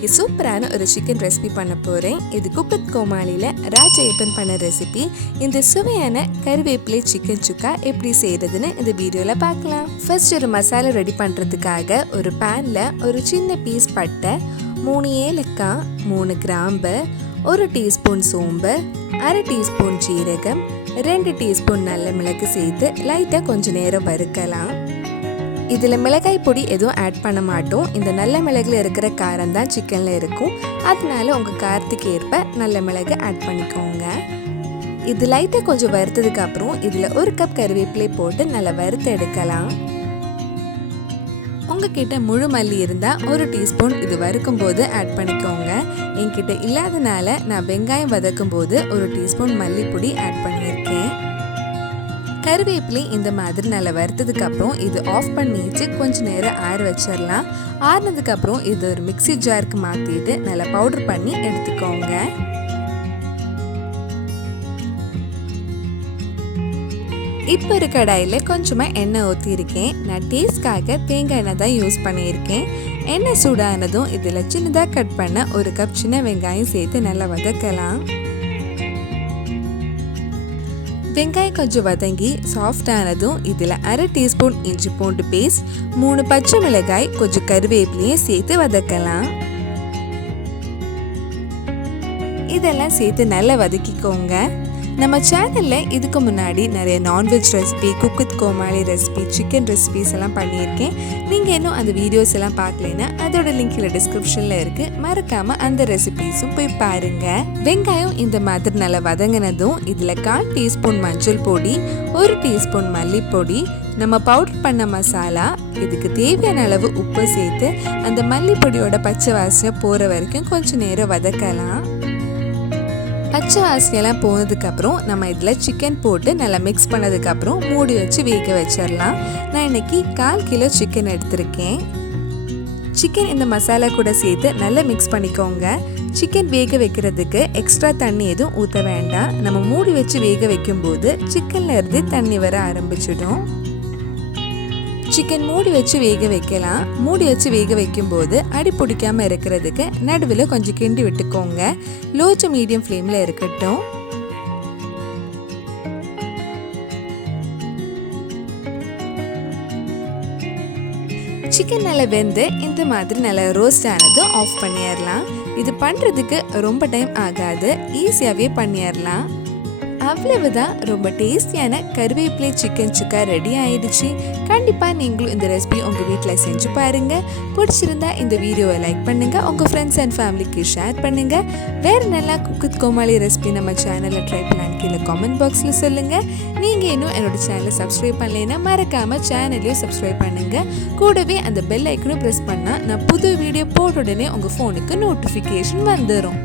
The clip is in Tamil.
இன்னைக்கு சூப்பரான ஒரு சிக்கன் ரெசிபி பண்ண போகிறேன். இது குக் கோமாளியில் ராஜ் ஐயப்பன் பண்ண ரெசிபி. இந்த சுவையான கருவேப்பிலை சிக்கன் சுக்கா எப்படி செய்கிறதுன்னு இந்த வீடியோவில் பார்க்கலாம். ஃபர்ஸ்ட் ஒரு மசாலா ரெடி பண்ணுறதுக்காக ஒரு பேனில் ஒரு சின்ன பீஸ் பட்டை, 3 ஏலக்காய், 3 கிராம்பு, 1 டீஸ்பூன் சோம்பு, 1/2 டீஸ்பூன் ஜீரகம், 2 டீஸ்பூன் நல்ல மிளகு சேர்த்து லைட்டாக கொஞ்சம் நேரம் வறுக்கலாம். இதில் மிளகாய் பொடி எதுவும் ஆட் பண்ண மாட்டோம். இந்த நல்ல மிளகுல இருக்கிற காரம் தான் சிக்கனில் இருக்கும். அதனால உங்கள் காரத்துக்கு ஏற்ப நல்ல மிளகு ஆட் பண்ணிக்கோங்க. இது லைட்டாக கொஞ்சம் வறுத்ததுக்கு அப்புறம் இதில் 1 கப் கருவேப்பிலை போட்டு நல்லா வறுத்து எடுக்கலாம். உங்ககிட்ட முழு மல்லி இருந்தால் 1 டீஸ்பூன் இது வறுக்கும் போது ஆட் பண்ணிக்கோங்க. என்கிட்ட இல்லாதனால நான் வெங்காயம் வதக்கும் போது 1 டீஸ்பூன் மல்லிப்பொடி ஆட் பண்ணியிருக்கேன். கருவேப்பிலை இந்த மாதிரி நல்லா வறுத்ததுக்கு அப்புறம் இது ஆஃப் பண்ணிட்டு கொஞ்சம் நேரம் ஆற வச்சிடலாம். ஆறினதுக்கு அப்புறம் இது ஒரு மிக்ஸி ஜாருக்கு மாற்றிட்டு நல்லா பவுடர் பண்ணி எடுத்துக்கோங்க. இப்போ ஒரு கடாயில் கொஞ்சமாக எண்ணெய் ஊற்றிருக்கேன். நான் டேஸ்ட்காக தேங்காய் எண்ணெய் தான் யூஸ் பண்ணியிருக்கேன். எண்ணெய் சூடானதும் இதில் சின்னதாக கட் பண்ண 1 கப் சின்ன வெங்காயம் சேர்த்து நல்லா வதக்கலாம். வெங்காயம் கொஞ்சம் வதங்கி சாஃப்டானதும் இதில் 1/2 டீஸ்பூன் இஞ்சி பூண்டு பேஸ்ட், 3 பச்சை மிளகாய், கொஞ்சம் கருவேப்பிலையும் சேர்த்து வதக்கலாம். இதெல்லாம் சேர்த்து நல்லா வதக்கிக்கோங்க. நம்ம சேனலில் இதுக்கு முன்னாடி நிறைய நான்வெஜ் ரெசிபி, குக் கோமாளி ரெசிபி, சிக்கன் ரெசிபிஸ் எல்லாம் பண்ணியிருக்கேன். நீங்கள் இன்னும் அந்த வீடியோஸ் எல்லாம் பார்க்கலைன்னா அதோட லிங்க்கில் டிஸ்கிரிப்ஷனில் இருக்குது. மறக்காமல் அந்த ரெசிபிஸும் போய் பாருங்கள். வெங்காயம் இந்த மாதிரி நல்லா வதங்கினதும் இதில் 1/4 டீஸ்பூன் மஞ்சள் பொடி, 1 டீஸ்பூன் மல்லிப்பொடி, நம்ம பவுடர் பண்ண மசாலா, இதுக்கு தேவையான அளவு உப்பு சேர்த்து அந்த மல்லிப்பொடியோட பச்சை வாசனை போகிற வரைக்கும் கொஞ்சம் நேரம் வதக்கலாம். பச்சை வாசனையெல்லாம் போனதுக்கப்புறம் நம்ம இதில் சிக்கன் போட்டு நல்லா மிக்ஸ் பண்ணதுக்கப்புறம் மூடி வச்சு வேக வச்சிடலாம். நான் இன்னைக்கு 1/4 கிலோ சிக்கன் எடுத்திருக்கேன். சிக்கன் இந்த மசாலா கூட சேர்த்து நல்லா மிக்ஸ் பண்ணிக்கோங்க. சிக்கன் வேக வைக்கிறதுக்கு எக்ஸ்ட்ரா தண்ணி எதுவும் ஊற்ற வேண்டாம். நம்ம மூடி வச்சு வேக வைக்கும்போது சிக்கன்ல இருந்து தண்ணி வர ஆரம்பிச்சிடும். சிக்கன் மூடி வச்சு வேக வைக்கலாம். மூடி வச்சு வேக வைக்கும்போது அடி பிடிக்காமல் இருக்கிறதுக்கு நடுவில் கொஞ்சம் கிண்டி விட்டுக்கோங்க. லோ டு மீடியம் ஃப்ளேமில் இருக்கட்டும். சிக்கன் நல்லா வெந்து இந்த மாதிரி நல்லா ரோஸ்ட் ஆனதும் ஆஃப் பண்ணிடலாம். இது பண்ணுறதுக்கு ரொம்ப டைம் ஆகாது, ஈஸியாகவே பண்ணிடலாம். அவ்வளவுதான், ரொம்ப டேஸ்டியான கருவேப்பிலை சிக்கன் சுக்கா ரெடி ஆயிடுச்சு. கண்டிப்பாக நீங்களும் இந்த ரெசிபி உங்கள் வீட்டில் செஞ்சு பாருங்கள். பிடிச்சிருந்தா இந்த வீடியோவை லைக் பண்ணுங்கள், உங்கள் ஃப்ரெண்ட்ஸ் அண்ட் ஃபேமிலிக்கு ஷேர் பண்ணுங்கள். வேறு நல்லா குக் கோமாளி ரெசிபி நம்ம சேனலில் ட்ரை பண்ணலான்னு கீழே காமெண்ட் பாக்ஸில் சொல்லுங்கள். நீங்கள் இன்னும் என்னோட சேனலை சப்ஸ்கிரைப் பண்ணலைன்னா மறக்காமல் சேனலையும் சப்ஸ்கிரைப் பண்ணுங்கள். கூடவே அந்த பெல் ஐக்கனும் ப்ரெஸ் பண்ணால் நான் புது வீடியோ போட்ட உடனே உங்கள் ஃபோனுக்கு நோட்டிஃபிகேஷன் வந்துடும்.